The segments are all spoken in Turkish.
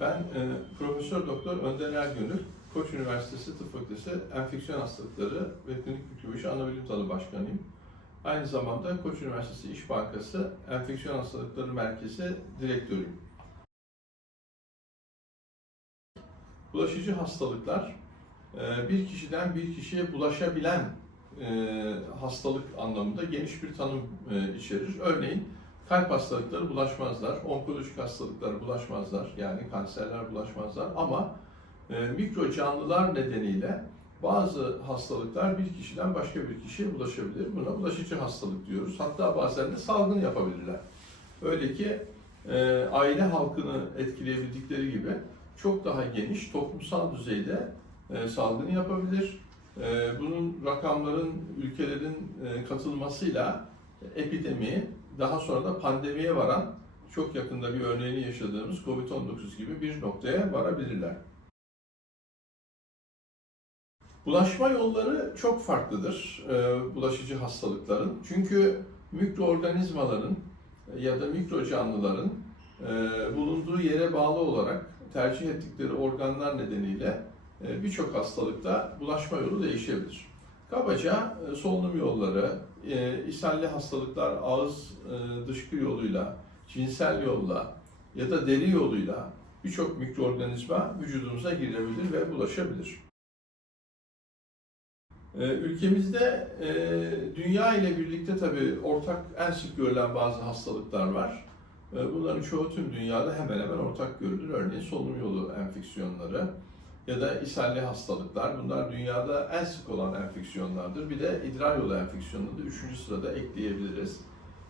Ben e, Profesör Doktor Önder Ergönül, Koç Üniversitesi Tıp Fakültesi Enfeksiyon Hastalıkları ve Klinik Mikrobioloji Anabilim Dalı Başkanıyım. Aynı zamanda Koç Üniversitesi İş Bankası Enfeksiyon Hastalıkları Merkezi Direktörüyüm. Bulaşıcı hastalıklar e, bir kişiden bir kişiye bulaşabilen e, hastalık anlamında geniş bir tanım e, içerir. Örneğin kalp hastalıkları bulaşmazlar, onkolojik hastalıklar bulaşmazlar, yani kanserler bulaşmazlar ama e, mikro canlılar nedeniyle bazı hastalıklar bir kişiden başka bir kişiye bulaşabilir. Buna bulaşıcı hastalık diyoruz. Hatta bazen de salgın yapabilirler. Öyle ki e, aile halkını etkileyebildikleri gibi çok daha geniş toplumsal düzeyde e, salgını yapabilir. E, bunun rakamların ülkelerin e, katılmasıyla epidemi daha sonra da pandemiye varan çok yakında bir örneğini yaşadığımız COVID-19 gibi bir noktaya varabilirler. Bulaşma yolları çok farklıdır e, bulaşıcı hastalıkların. Çünkü mikroorganizmaların ya da mikro canlıların e, bulunduğu yere bağlı olarak tercih ettikleri organlar nedeniyle e, birçok hastalıkta bulaşma yolu değişebilir. Kabaca e, solunum yolları, e, ishalli hastalıklar ağız e, dışkı yoluyla, cinsel yolla ya da deri yoluyla birçok mikroorganizma vücudumuza girebilir ve bulaşabilir. E, Ülkemizde e, dünya ile birlikte tabii ortak en sık görülen bazı hastalıklar var. E, Bunların çoğu tüm dünyada hemen hemen ortak görülür. Örneğin solunum yolu enfeksiyonları ya da ishalli hastalıklar. Bunlar dünyada en sık olan enfeksiyonlardır. Bir de idrar yolu enfeksiyonunu da üçüncü sırada ekleyebiliriz.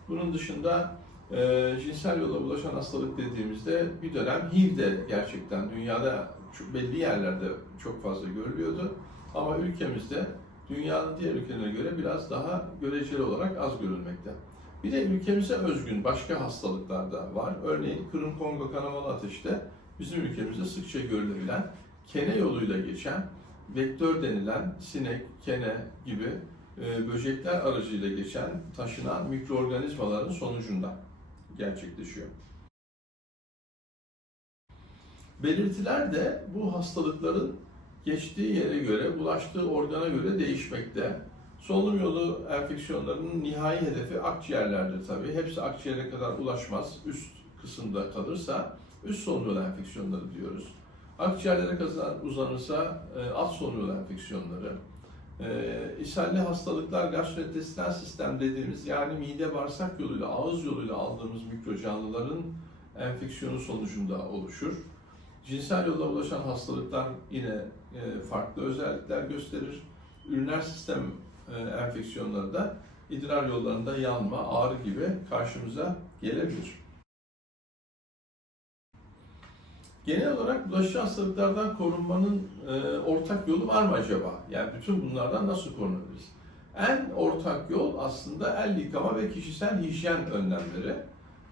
Bunun dışında e, cinsel yola bulaşan hastalık dediğimizde bir dönem HIV de gerçekten dünyada çok belli yerlerde çok fazla görülüyordu. Ama ülkemizde dünyanın diğer ülkelerine göre biraz daha göreceli olarak az görülmekte. Bir de ülkemize özgün başka hastalıklar da var. Örneğin Kırım Kongo kanamalı ateşte bizim ülkemizde sıkça görülebilen kene yoluyla geçen vektör denilen sinek, kene gibi e, böcekler aracıyla geçen taşınan mikroorganizmaların sonucunda gerçekleşiyor. Belirtiler de bu hastalıkların geçtiği yere göre, bulaştığı organa göre değişmekte. Solunum yolu enfeksiyonlarının nihai hedefi akciğerlerdir tabii. Hepsi akciğere kadar ulaşmaz. Üst kısımda kalırsa üst solunum yolu enfeksiyonları diyoruz. Akciğerlere kadar uzanırsa e, alt solunum enfeksiyonları. E, ishalli hastalıklar gastrointestinal sistem dediğimiz yani mide bağırsak yoluyla, ağız yoluyla aldığımız mikro canlıların enfeksiyonu sonucunda oluşur. Cinsel yolla ulaşan hastalıklar yine e, farklı özellikler gösterir. Üriner sistem e, enfeksiyonları da idrar yollarında yanma, ağrı gibi karşımıza gelebilir. Genel olarak bulaşıcı hastalıklardan korunmanın e, ortak yolu var mı acaba? Yani bütün bunlardan nasıl korunabiliriz? En ortak yol aslında el yıkama ve kişisel hijyen önlemleri.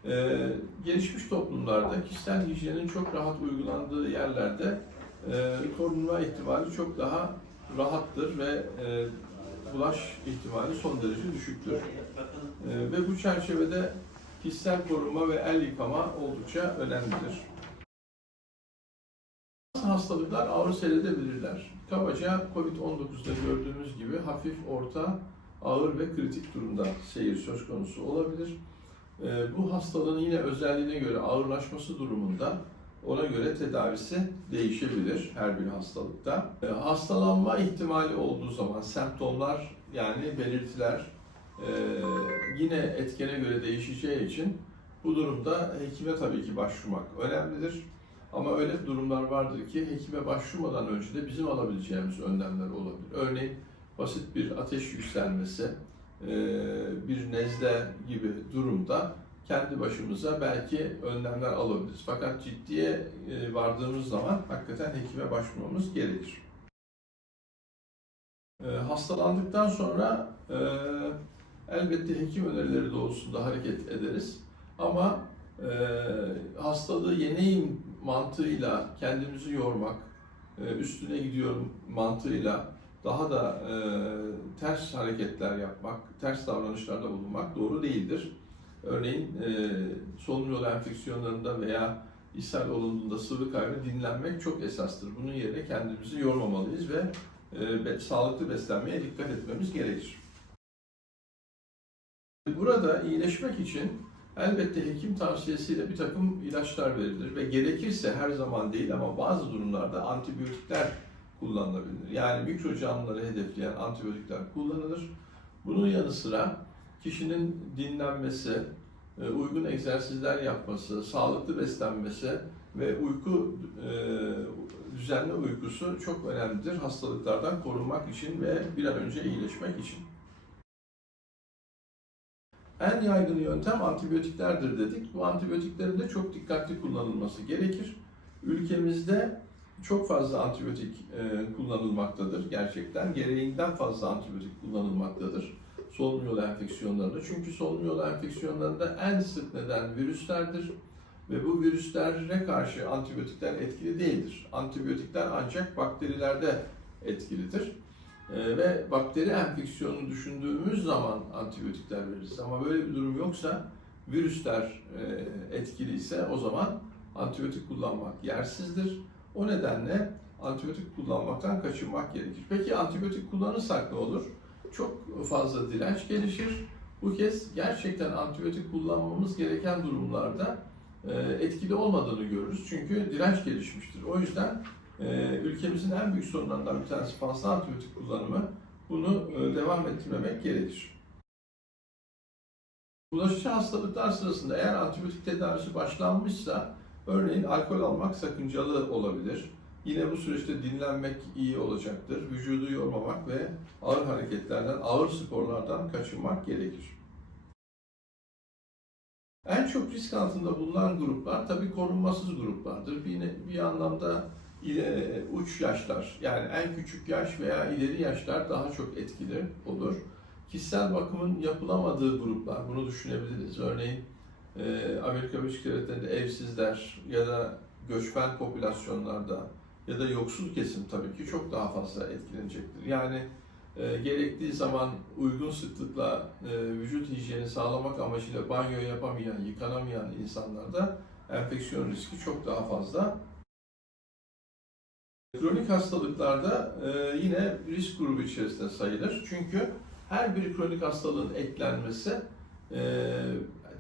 E, gelişmiş toplumlarda kişisel hijyenin çok rahat uygulandığı yerlerde e, korunma ihtimali çok daha rahattır ve e, bulaş ihtimali son derece düşüktür. E, ve bu çerçevede kişisel korunma ve el yıkama oldukça önemlidir. Hastalıklar ağır seyredebilirler. Kabaca COVID-19'da gördüğümüz gibi hafif, orta, ağır ve kritik durumda seyir söz konusu olabilir. E, bu hastalığın yine özelliğine göre ağırlaşması durumunda ona göre tedavisi değişebilir her bir hastalıkta. E, hastalanma ihtimali olduğu zaman semptomlar yani belirtiler e, yine etkene göre değişeceği için bu durumda hekime tabii ki başvurmak önemlidir. Ama öyle durumlar vardır ki hekime başvurmadan önce de bizim alabileceğimiz önlemler olabilir. Örneğin basit bir ateş yükselmesi, e, bir nezle gibi durumda kendi başımıza belki önlemler alabiliriz. Fakat ciddiye e, vardığımız zaman hakikaten hekime başvurmamız gerekir. E, Hastalandıktan sonra elbette hekim önerileri doğrultusunda hareket ederiz. Ama hastalığı yeneyim mantığıyla kendimizi yormak, e, üstüne gidiyorum mantığıyla daha da e, ters hareketler yapmak, ters davranışlarda bulunmak doğru değildir. Örneğin e, solunum yolu enfeksiyonlarında veya ishal olduğunda sıvı kaybı dinlenmek çok esastır. Bunun yerine kendimizi yormamalıyız ve sağlıklı beslenmeye dikkat etmemiz gerekir. Burada iyileşmek için elbette hekim tavsiyesiyle bir takım ilaçlar verilir ve gerekirse her zaman değil ama bazı durumlarda antibiyotikler kullanılabilir. Yani mikro canlıları hedefleyen antibiyotikler kullanılır. Bunun yanı sıra kişinin dinlenmesi, e, uygun egzersizler yapması, sağlıklı beslenmesi ve uyku e, düzenli uykusu çok önemlidir hastalıklardan korunmak için ve bir an önce iyileşmek için. En yaygın yöntem antibiyotiklerdir dedik. Bu antibiyotiklerin de çok dikkatli kullanılması gerekir. Ülkemizde çok fazla antibiyotik e, kullanılmaktadır gerçekten. Gereğinden fazla antibiyotik kullanılmaktadır solunum yolu enfeksiyonlarında. Çünkü solunum yolu enfeksiyonlarında en sık neden virüslerdir ve bu virüslere karşı antibiyotikler etkili değildir. Antibiyotikler ancak bakterilerde etkilidir. Ee, ve bakteri enfeksiyonunu düşündüğümüz zaman antibiyotikler veririz. Ama böyle bir durum yoksa virüsler e, etkili ise o zaman antibiyotik kullanmak yersizdir. O nedenle antibiyotik kullanmaktan kaçınmak gerekir. Peki antibiyotik kullanırsak ne olur? Çok fazla direnç gelişir. Bu kez gerçekten antibiyotik kullanmamız gereken durumlarda e, etkili olmadığını görürüz. Çünkü direnç gelişmiştir. O yüzden e, ülkemizin en büyük sorunlarından bir tanesi fazla antibiyotik kullanımı. Bunu e, devam ettirmemek gerekir. Bulaşıcı hastalıklar sırasında eğer antibiyotik tedavisi başlanmışsa örneğin alkol almak sakıncalı olabilir. Yine bu süreçte dinlenmek iyi olacaktır. Vücudu yormamak ve ağır hareketlerden, ağır sporlardan kaçınmak gerekir. En çok risk altında bulunan gruplar tabii korunmasız gruplardır. Bir, bir anlamda ile, uç yaşlar yani en küçük yaş veya ileri yaşlar daha çok etkili olur. Kişisel bakımın yapılamadığı gruplar bunu düşünebiliriz. Örneğin e, Amerika Birleşik Devletleri'nde evsizler ya da göçmen popülasyonlarda ya da yoksul kesim tabii ki çok daha fazla etkilenecektir. Yani e, gerektiği zaman uygun sıklıkla e, vücut hijyeni sağlamak amacıyla banyo yapamayan, yıkanamayan insanlarda enfeksiyon riski çok daha fazla. Kronik hastalıklarda e, yine risk grubu içerisinde sayılır. Çünkü her bir kronik hastalığın eklenmesi e,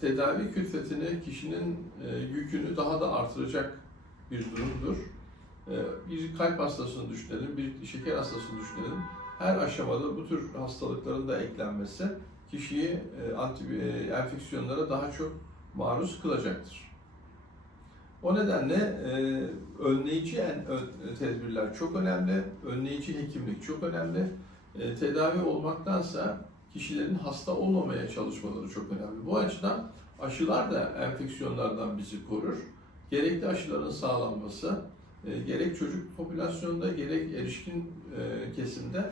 tedavi külfetini, kişinin e, yükünü daha da artıracak bir durumdur. Bir kalp hastasını düşünelim, bir şeker hastasını düşünelim. Her aşamada bu tür hastalıkların da eklenmesi kişiyi enfeksiyonlara daha çok maruz kılacaktır. O nedenle e, önleyici en, ön- tedbirler çok önemli, önleyici hekimlik çok önemli. E, tedavi olmaktansa kişilerin hasta olmamaya çalışmaları çok önemli. Bu açıdan aşılar da enfeksiyonlardan bizi korur. Gerekli aşıların sağlanması, e, gerek çocuk popülasyonunda gerek erişkin e, kesimde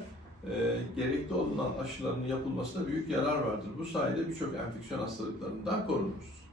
e, gerekli olunan aşıların yapılmasına büyük yarar vardır. Bu sayede birçok enfeksiyon hastalıklarından korunuruz.